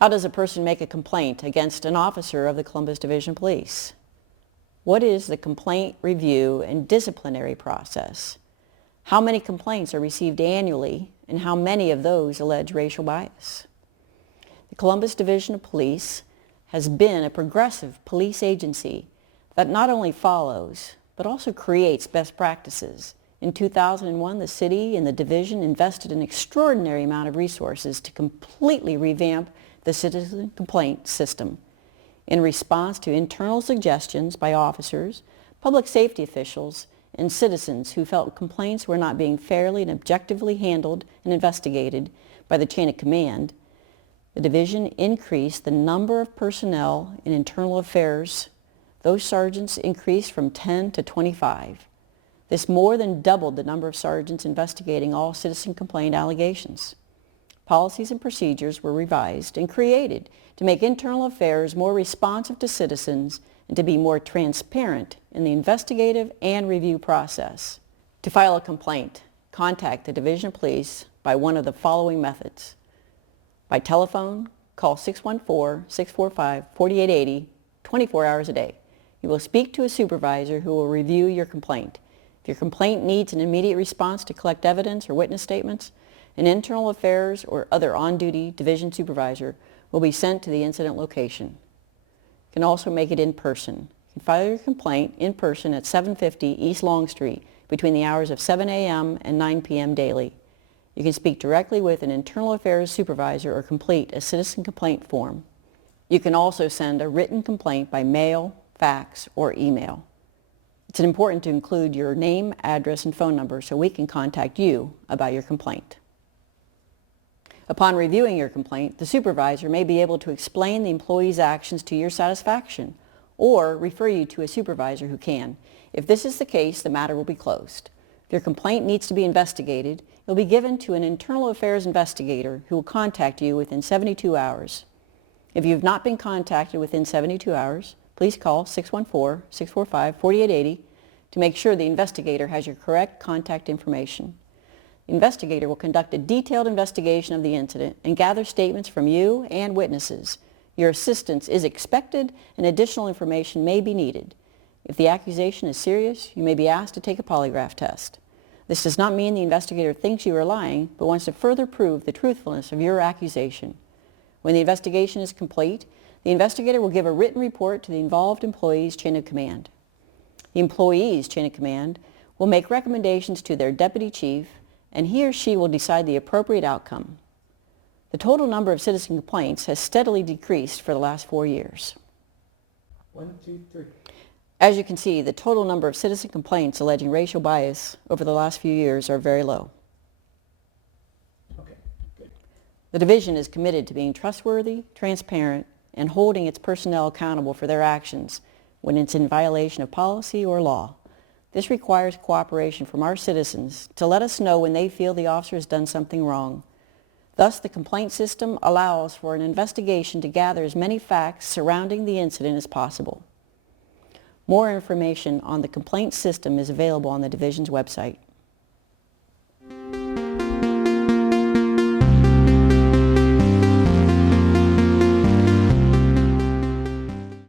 How does a person make a complaint against an officer of the Columbus Division Police? What is the complaint review and disciplinary process? How many complaints are received annually, and how many of those allege racial bias? The Columbus Division of Police has been a progressive police agency that not only follows, but also creates best practices. In 2001, the city and the division invested an extraordinary amount of resources to completely revamp the citizen complaint system in response to internal suggestions by officers, public safety officials, and citizens who felt complaints were not being fairly and objectively handled and investigated by the chain of command. The division increased the number of personnel in internal affairs. Those sergeants increased from 10 to 25. This more than doubled the number of sergeants investigating all citizen complaint allegations. Policies and procedures were revised and created to make internal affairs more responsive to citizens and to be more transparent in the investigative and review process. To file a complaint, contact the Division of Police by one of the following methods. By telephone, call 614-645-4880, 24 hours a day. You will speak to a supervisor who will review your complaint. If your complaint needs an immediate response to collect evidence or witness statements, an internal affairs or other on-duty division supervisor will be sent to the incident location. You can also make it in person. You can file your complaint in person at 750 East Long Street between the hours of 7 a.m. and 9 p.m. daily. You can speak directly with an internal affairs supervisor or complete a citizen complaint form. You can also send a written complaint by mail, fax, or email. It's important to include your name, address, and phone number so we can contact you about your complaint. Upon reviewing your complaint, the supervisor may be able to explain the employee's actions to your satisfaction or refer you to a supervisor who can. If this is the case, the matter will be closed. If your complaint needs to be investigated, it will be given to an internal affairs investigator who will contact you within 72 hours. If you have not been contacted within 72 hours, please call 614-645-4880 to make sure the investigator has your correct contact information. The investigator will conduct a detailed investigation of the incident and gather statements from you and witnesses. Your assistance is expected and additional information may be needed. If the accusation is serious, you may be asked to take a polygraph test. This does not mean the investigator thinks you are lying, but wants to further prove the truthfulness of your accusation. When the investigation is complete, the investigator will give a written report to the involved employee's chain of command. The employee's chain of command will make recommendations to their deputy chief, and he or she will decide the appropriate outcome. The total number of citizen complaints has steadily decreased for the last 4 years. 1, 2, 3. As you can see, the total number of citizen complaints alleging racial bias over the last few years are very low. Okay, good. The division is committed to being trustworthy, transparent, and holding its personnel accountable for their actions when it's in violation of policy or law. This requires cooperation from our citizens to let us know when they feel the officer has done something wrong. Thus, the complaint system allows for an investigation to gather as many facts surrounding the incident as possible. More information on the complaint system is available on the division's website.